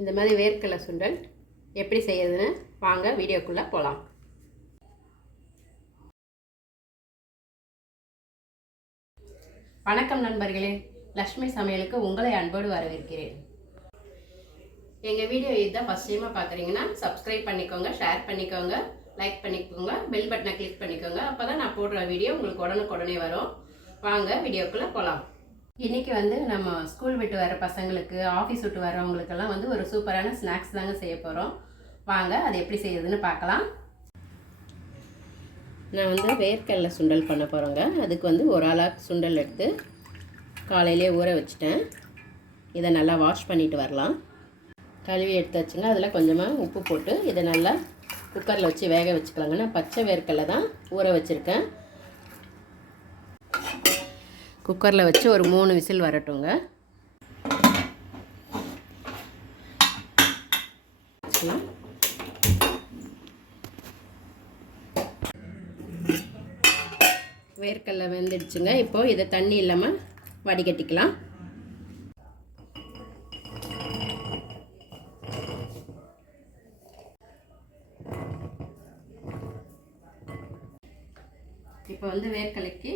இந்த மாதிரி வேர்க்கடலை சுண்டல் எப்படி செய்யறதுன்னு வாங்க வீடியோக்குள்ளே போகலாம் வணக்கம் நண்பர்களே. லக்ஷ்மி சமையலுக்கு உங்களை அன்போடு வரவேற்கிறேன். எங்கள் வீடியோ இதுதான் ஃபஸ்ட் டைமாக பார்க்குறீங்கன்னா சப்ஸ்கிரைப் பண்ணிக்கோங்க ஷேர் பண்ணிக்கோங்க லைக் பண்ணிக்கோங்க பெல் பட்டனை கிளிக் பண்ணிக்கோங்க. அப்போ தான் நான் போடுற வீடியோ உங்களுக்கு உடனுக்குடனே வரும். வாங்க வீடியோக்குள்ளே போகலாம் இன்றைக்கி வந்து நம்ம ஸ்கூல் விட்டு வர பசங்களுக்கு ஆஃபீஸ் விட்டு வரவங்களுக்கெல்லாம் வந்து ஒரு சூப்பரான ஸ்நாக்ஸ் தாங்க செய்ய போகிறோம் வாங்க அது எப்படி செய்யுதுன்னு பார்க்கலாம். நான் வந்து வேர்க்கடலை சுண்டல் பண்ண போகிறோங்க அதுக்கு வந்து ஒரு ஆளாக சுண்டல் எடுத்து காலையிலே ஊற வச்சுட்டேன். இதை நல்லா வாஷ் பண்ணிட்டு வரலாம். கழுவி எடுத்து வச்சுங்க அதில் கொஞ்சமாக உப்பு போட்டு இதை நல்லா குக்கரில் வச்சு வேக வச்சுக்கலாங்க. நான் பச்சை வேர்க்கடலை தான் ஊற வச்சுருக்கேன். குக்கரில் வச்சு ஒரு மூணு விசில் வரட்டுங்க. வேர்க்கடலை வெந்துடுச்சுங்க. இப்போது இதை தண்ணி இல்லாமல் வடிகட்டிக்கலாம். இப்போ வந்து வேர்க்கலைக்கு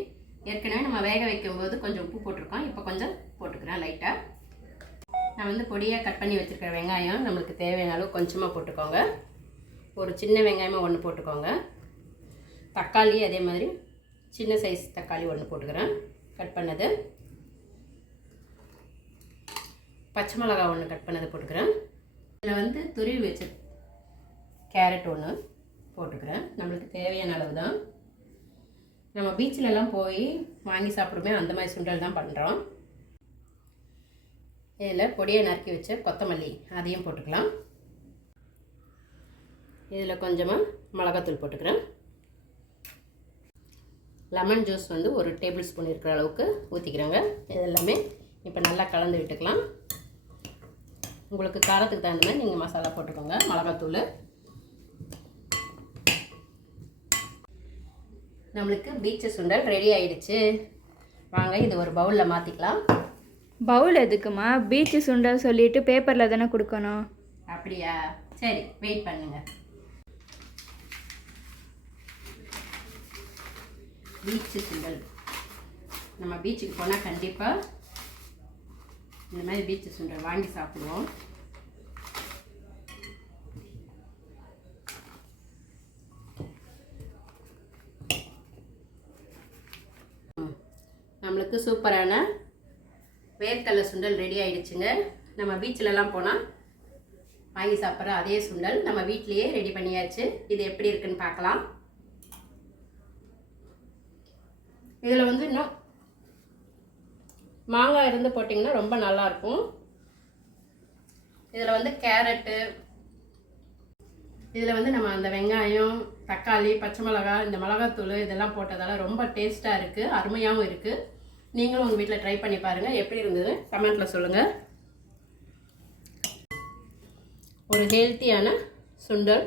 ஏற்கனவே நம்ம வேக வைக்கும்போது கொஞ்சம் உப்பு போட்டிருக்கோம். இப்போ கொஞ்சம் போட்டுக்கிறேன் லைட்டாக நான் வந்து பொடியாக கட் பண்ணி வச்சுருக்கிற வெங்காயம் நம்மளுக்கு தேவையான அளவு கொஞ்சமாக போட்டுக்கோங்க. ஒரு சின்ன வெங்காயமாக ஒன்று போட்டுக்கோங்க. தக்காளி அதே மாதிரி சின்ன சைஸ் தக்காளி ஒன்று போட்டுக்கிறேன். கட் பண்ணது. பச்சை மிளகா ஒன்று கட் பண்ணதை போட்டுக்கிறேன். இதில் வந்து துருவி வச்சு கேரட் ஒன்று போட்டுக்கிறேன். நம்மளுக்கு தேவையான அளவு தான் நம்ம பீச்சிலலாம் போய் வாங்கி சாப்பிடுமே அந்த மாதிரி சுண்டல் தான் பண்ணுறோம் இதில் பொடியை நறுக்கி வச்ச கொத்தமல்லி அதையும் போட்டுக்கலாம். இதில் கொஞ்சமாக மிளகாத்தூள் போட்டுக்கிறேன். லெமன் ஜூஸ் வந்து ஒரு டேபிள் ஸ்பூன் இருக்கிற அளவுக்கு ஊற்றிக்கிறாங்க இதெல்லாமே இப்போ நல்லா கலந்து விட்டுக்கலாம். உங்களுக்கு காரத்துக்கு தகுந்த மாதிரி நீங்கள் மசாலா போட்டுக்கோங்க மிளகாத்தூள். நம்மளுக்கு பீச்சு சுண்டல் ரெடி ஆயிடுச்சு. வாங்க இது ஒரு பவுலில் மாற்றிக்கலாம் பவுல் எதுக்குமா? பீச்சு சுண்டல் சொல்லிட்டு பேப்பரில் தானே கொடுக்கணும். அப்படியா? சரி வெயிட் பண்ணுங்க. பீச்சு சுண்டல். நம்ம பீச்சுக்கு போனால் கண்டிப்பாக இந்த மாதிரி பீச்சு சுண்டல் வாங்கி சாப்பிடுவோம். நம்மளுக்கு சூப்பரான வேர்க்கடலை சுண்டல் ரெடி ஆயிடுச்சுங்க. நம்ம பீச்சிலலாம் போனால் வாங்கி சாப்பிட்ற அதே சுண்டல் நம்ம வீட்லேயே ரெடி பண்ணியாச்சு. இது எப்படி இருக்குன்னு பார்க்கலாம். இதில் வந்து இன்னும் மாங்காய் இருந்து போட்டிங்கன்னா ரொம்ப நல்லாயிருக்கும். இதில் வந்து கேரட்டு இதில் வந்து நம்ம அந்த வெங்காயம் தக்காளி பச்சை மிளகாய் இந்த மிளகாத்தூள் இதெல்லாம் போட்டதால் ரொம்ப டேஸ்ட்டாக இருக்குது அருமையாகவும் இருக்குது நீங்களும் உங்கள் வீட்டில் ட்ரை பண்ணி பாருங்கள் எப்படி இருந்தது கமெண்ட்டில் சொல்லுங்கள் ஒரு ஹெல்த்தியான சுண்டல்.